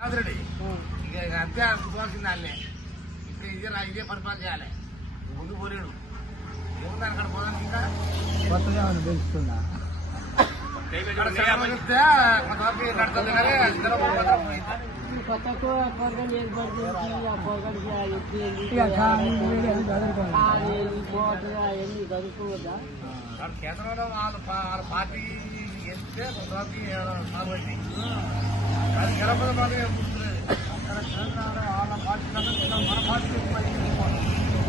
కాదురెడ్డి. ఇక అంతే అనుకోవాల్సింది వాళ్ళే ఇదే రా ఇదే పరిపాలన చేయాలి. ముందు పోలేడు. ఏముంది అక్కడ పోదానికి ఇంకా? కొత్తగా ఏమైనా వాళ్ళ కేంద్రంలో వాళ్ళ వాళ్ళ పార్టీ గెలిస్తే కొంతవరకు సాగుబడి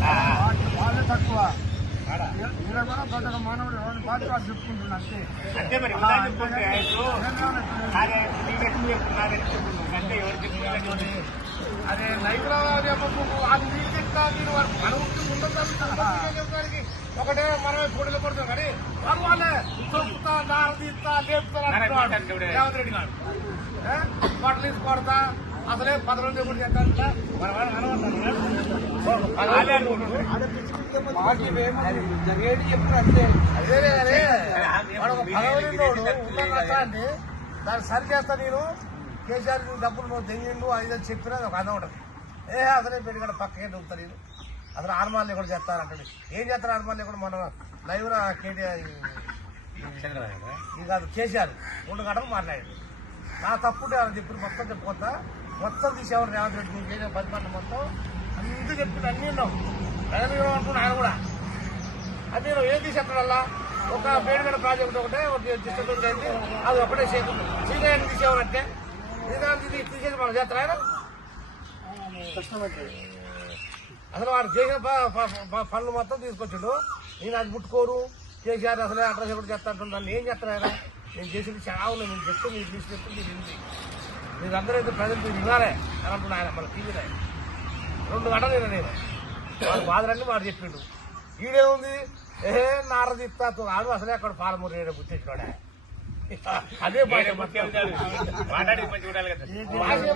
అది వాళ్ళ తక్కువ. ఈడ కూడా పెద్దగా మానవుడు ఎవరి పార్టీ వాళ్ళు చెప్పుకుంటున్నారు అంతే. అంతే మరి ఇలా చెప్పుకుంటే అదే అంటే ఎవరు చెప్తున్నారు అదే అది నీకు చెప్తా నేను వారు మన ఊరికి ఉండడానికి ఒకటే మనమే పోటీలో పడతాం కానీ వాళ్ళు వాళ్ళే. తొక్కుతా దారి తీస్తా లేపుతా రేవంత్ రెడ్డి గారు. తీసి కొడతా అసలే పది రోజులు పార్టీ వేయమని జరిగేది చెప్పుడు అంతే. అదే అదే వాడు ఒక పదవి ఉన్నోడు ఉన్న నష్టాన్ని దాన్ని సరి చేస్తా నేను. కేసీఆర్ డబ్బులు నువ్వు తెంగిండు అది చెప్పినా అది ఒక అర్థం ఉంటుంది. ఏ అసలే పెట్టుకడ పక్కకే దొరుకుతా నేను. అసలు ఆర్మాల్ని కూడా చేస్తానంటాడు ఏం చేస్తారు ఆర్మాల్ని కూడా మన లైవ్లో కేటీఆర్ ఇది కాదు కేసీఆర్. రెండు గంటలు మాట్లాడాడు నా తప్పుంటే అని చెప్పి మొత్తం చెప్పుకుంటా మొత్తం తీసేవారు రేవంత్ రెడ్డి నేను చేసిన పది మంది మొత్తం అన్ని చెప్పింది అన్నీ ఉన్నాం ప్రజలు అనుకున్నా ఆయన కూడా. అది నేను ఏం తీసేస్తాడల్లా? ఒక పేరుగడ ప్రాజెక్ట్ ఒకటే ఒకటి డిస్ట్రిక్ట్ అయింది అది ఒకటే చేయకుండా శ్రీకాయని తీసేవారంటే శ్రీకాయని తీసి తీసేసి మనం చేస్తారు ఆయన? అసలు వాడు చేసిన పనులు మొత్తం తీసుకొచ్చాడు. నేను అది ముట్టుకోరు. కేసీఆర్ అసలే అడ్రస్ ఎప్పుడు చేస్తా అంటున్నాను ఏం చేస్తాను ఆయన? నేను చేసింది చాలా ఉన్నాయి. నేను చెప్తే మీరు తీసుకెళ్తే మీరు వింది మీరు అందరూ అయితే ప్రజలు మీరు వినాలే. అని అంటున్నా ఆయన మన టీవీలో రెండు గంటలు విన్నా నేను వాడు బాధలన్నీ వాడు చెప్పిండు. ఈడేముంది? ఏ నారది ఇస్తా ఆడు అసలే అక్కడ పాలమూరు ఏడ గుర్తించుకోడా. అదే భాష భాష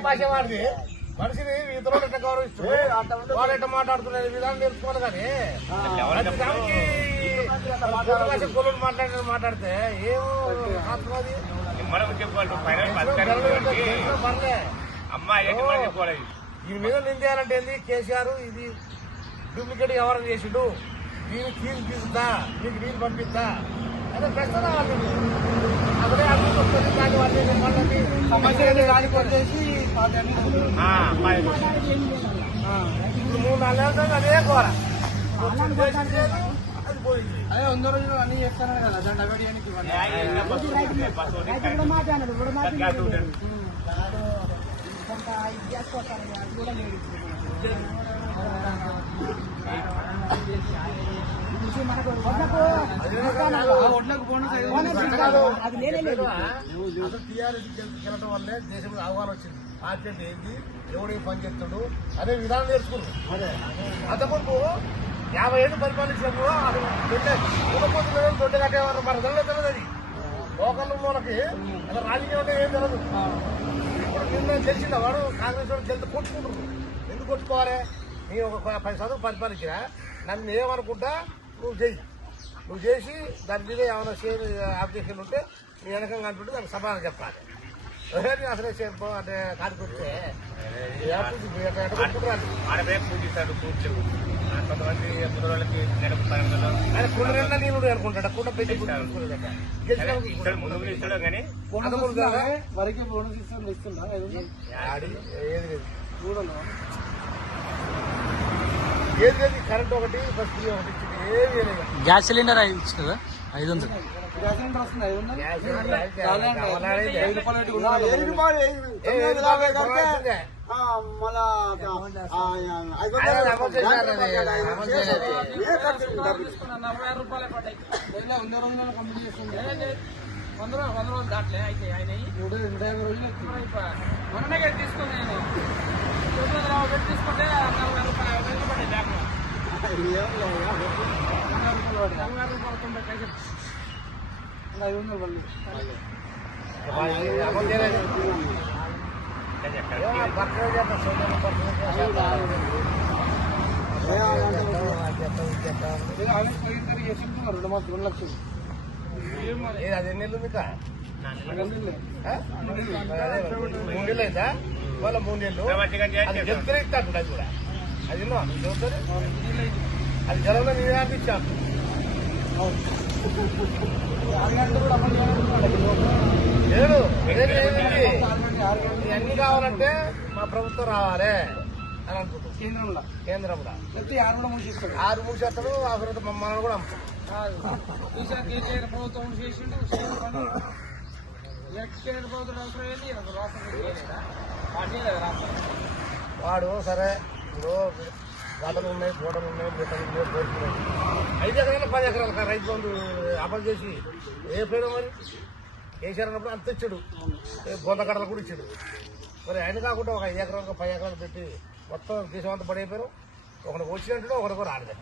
భాష వాడిది? మనిషిని ఇతరులు ఎట్లా గౌరవిస్తుంది. వాడు ఎట్లా మాట్లాడుతున్నారు విధానం నేర్చుకోవాలి కానీ. మాట్లాడిన మాట్లాడితే ఏమో అమ్మాయి దీని మీద నిందేయాలంటే ఏంది? కేసీఆర్ ఇది డూప్లికేట్ వ్యవహారం చేసిండు? దీన్ని తీసి తీసుకుందా నీకు నీళ్ళు పంపిస్తా అదే ప్రశ్న రావాలి అభివృద్ధి వస్తుంది దాని అమ్మాయి ఇప్పుడు మూడు నాలుగు నెలల అదే కోర అది వంద రోజులు అన్ని చేస్తాను కదా బోనస్ అయ్యి అది. లేదు. టీఆర్ఎస్ వల్లే దేశంలో అవగాహన వచ్చింది. పార్టీ అంటే ఏంటి ఎవడు పని చేస్తాడు? అనే విధానం నేర్చుకున్నారు. అంతకుముందు యాభై ఏళ్ళు పరిపాలించినప్పుడు అసలు దొడ్డే ఊరపోతున్న దొడ్డ కట్టేవారు మన తెలియదు తెలియదు అది లోకల్ మనకి అసలు రాజకీయం అంటే ఏం తెలియదు ఇప్పుడు నిన్న తెలిసిందా వాడు కాంగ్రెస్ వాడు తెలిసి కొట్టుకుంటున్నారు ఎందుకు కొట్టుకోవాలి నీ ఒక పది శాతం పరిపాలించినా నన్ను ఏమనుకుంటా నువ్వు చెయ్యి నువ్వు చేసి దాని మీద ఏమైనా షేర్ అబ్జెక్షన్ ఉంటే నీ వెనకంగా అంటుంటే దానికి సమాధానం చెప్పాలి అసలే చేరుకో అంటే కాదుకుంటే ఆడపై పూజిస్తాడు ఆ, కొంతమంది ముసలోళ్ళకి నెలకు ఆయన కుండ అనుకుంటాడు? కుండ పెట్టి ఇస్తాడు గెలిచిన ముందు ముందు ఇస్తాడు కానీ పదమూడు కదా వరకు బోనస్ ఏది చూడను. ఏది లేదు కరెంట్ ఒకటి బస్ ఒకటి ఇచ్చింది ఏది లేదు. గ్యాస్ సిలిండర్ ఐదు ఇచ్చింది ఐదు వందలు. గ్యాస్ సిలిండర్ వస్తుంది ఐదు వందలు? ఐదు రూపాయలు రూపాయలు చేయలేదు. నలభై రూపాయలు పడ్డాయి. వంద రోజులు కంప్లీట్ చేస్తుంది వంద రోజులు వంద రోజులు దాట్లే అయితే ఆయన. మొన్ననే కదా తీసుకుని నేను. పెట్టి తీసుకుంటే నలభై రూపాయలు యాభై రూపాయలు పడ్డాయి బ్యాగ్ నలభై రూపాయలు తొంభై పైసలు ఐదు వందలు పళ్ళు రెండు మాసాలు రెండు లక్షలు ఏది అది ఎన్ని నెలలు మీకు మూడేళ్ళు అయిందా మళ్ళీ మూడు అది చేస్తే అది కూడా అది విన్నావా? అది నేను ఆపించాను లేదు? ఇవన్నీ కావాలంటే మా ప్రభుత్వం రావాలి అని అనుకుంటున్నాం. కేంద్రంలో. కేంద్రంలో. ప్రతి ఆరు కూడా మూసేస్తాడు. ఆరు మూసేస్తాడు ఆ తర్వాత మమ్మల్ని కూడా ఈసారి కేసీఆర్ ప్రభుత్వం చేసిండు కేసీఆర్ ప్రభుత్వం అవసరం ఏంటి? రాష్ట్రం? వాడు సరే ఇప్పుడు గతలు ఉన్నాయి పూటలు ఉన్నాయి బిడ్డలు ఉన్నాయి కోట్లు ఉన్నాయి ఐదు ఎకరాలు పది ఎకరాలు రైతు బంధు అమలు చేసి ఏ పేరు మరి? కేసీఆర్ అన్నప్పుడు అంత ఇచ్చాడు. బొంద కడలు కూడా ఇచ్చాడు. మరి ఆయన కాకుండా ఒక ఐదు ఎకరాలు పది ఎకరాలు పెట్టి మొత్తం దేశం అంతా పడైపోయారు. ఒకటి వచ్చినట్టు ఒకటి రాలేదు.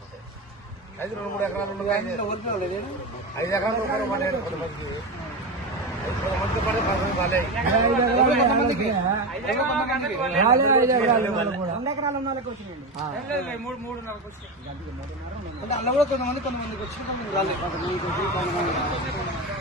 ఐదు రెండు మూడు ఎకరాలు ఐదు- ఎకరాలు కొంతమంది రెండు ఎకరాలు ఉన్న వాళ్ళకి వచ్చినాయండి మూడు అంటే కూడా కొంతమంది కొంతమందికి వచ్చి కొంతమంది రాలేదు రాలేదు.